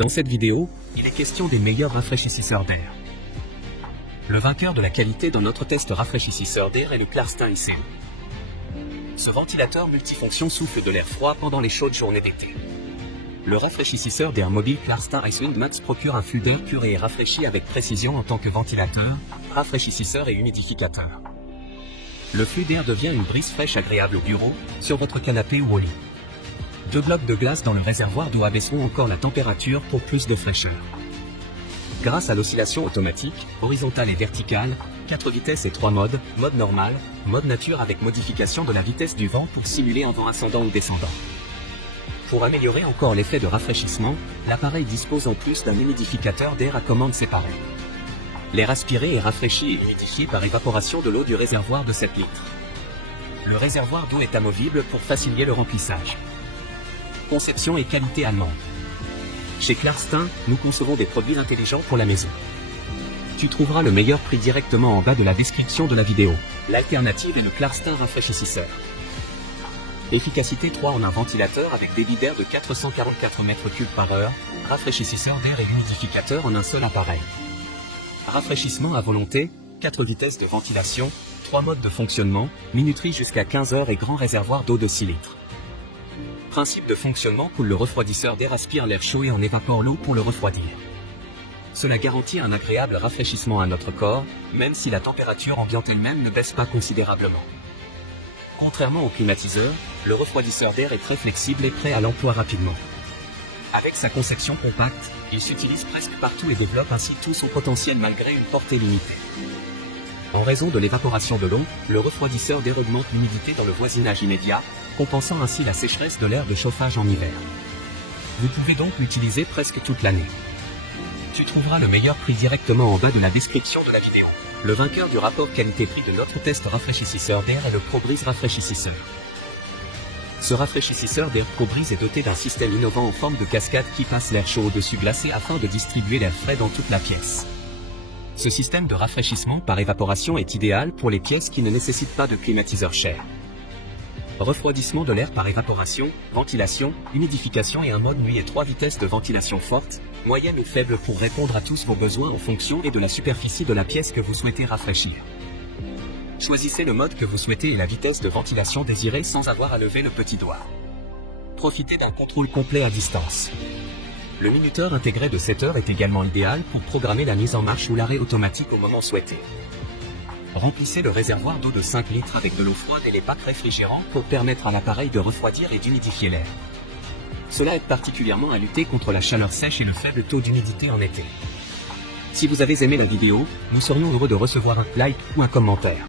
Dans cette vidéo, il est question des meilleurs rafraîchisseurs d'air. Le vainqueur de la qualité dans notre test rafraîchisseur d'air est le Clarstin ICE. Ce ventilateur multifonction souffle de l'air froid pendant les chaudes journées d'été. Le rafraîchisseur d'air mobile Clarstin ICE Max procure un flux d'air pur et rafraîchi avec précision en tant que ventilateur, rafraîchisseur et humidificateur. Le flux d'air devient une brise fraîche agréable au bureau, sur votre canapé ou au lit. 2 blocs de glace dans le réservoir d'eau abaisseront encore la température pour plus de fraîcheur. Grâce à l'oscillation automatique, horizontale et verticale, 4 vitesses et 3 modes, mode normal, mode nature avec modification de la vitesse du vent pour simuler un vent ascendant ou descendant. Pour améliorer encore l'effet de rafraîchissement, l'appareil dispose en plus d'un humidificateur d'air à commande séparée. L'air aspiré est rafraîchi et humidifié par évaporation de l'eau du réservoir de 7 litres. Le réservoir d'eau est amovible pour faciliter le remplissage. Conception et qualité allemande. Chez Clarstin, nous concevons des produits intelligents pour la maison. Tu trouveras le meilleur prix directement en bas de la description de la vidéo. L'alternative est le Clarstin rafraîchisseur. Efficacité 3 en un ventilateur avec débit d'air de 444 m3 par heure, rafraîchisseur d'air et humidificateur en un seul appareil. Rafraîchissement à volonté, 4 vitesses de ventilation, 3 modes de fonctionnement, minuterie jusqu'à 15 heures et grand réservoir d'eau de 6 litres. Principe de fonctionnement coule le refroidisseur d'air aspire l'air chaud et en évapore l'eau pour le refroidir. Cela garantit un agréable rafraîchissement à notre corps, même si la température ambiante elle-même ne baisse pas considérablement. Contrairement au climatiseur, le refroidisseur d'air est très flexible et prêt à l'emploi rapidement. Avec sa conception compacte, il s'utilise presque partout et développe ainsi tout son potentiel malgré une portée limitée. En raison de l'évaporation de l'eau, le refroidisseur d'air augmente l'humidité dans le voisinage immédiat, compensant ainsi la sécheresse de l'air de chauffage en hiver. Vous pouvez donc l'utiliser presque toute l'année. Tu trouveras le meilleur prix directement en bas de la description de la vidéo. Le vainqueur du rapport qualité-prix de notre test rafraîchisseur d'air est le ProBreeze rafraîchisseur. Ce rafraîchisseur d'air ProBreeze est doté d'un système innovant en forme de cascade qui passe l'air chaud au-dessus glacé afin de distribuer l'air frais dans toute la pièce. Ce système de rafraîchissement par évaporation est idéal pour les pièces qui ne nécessitent pas de climatiseur cher. Refroidissement de l'air par évaporation, ventilation, humidification et un mode nuit et 3 vitesses de ventilation forte, moyenne ou faible pour répondre à tous vos besoins en fonction et de la superficie de la pièce que vous souhaitez rafraîchir. Choisissez le mode que vous souhaitez et la vitesse de ventilation désirée sans avoir à lever le petit doigt. Profitez d'un contrôle complet à distance. Le minuteur intégré de 7 heures est également idéal pour programmer la mise en marche ou l'arrêt automatique au moment souhaité. Remplissez le réservoir d'eau de 5 litres avec de l'eau froide et les packs réfrigérants pour permettre à l'appareil de refroidir et d'humidifier l'air. Cela aide particulièrement à lutter contre la chaleur sèche et le faible taux d'humidité en été. Si vous avez aimé la vidéo, nous serions heureux de recevoir un like ou un commentaire.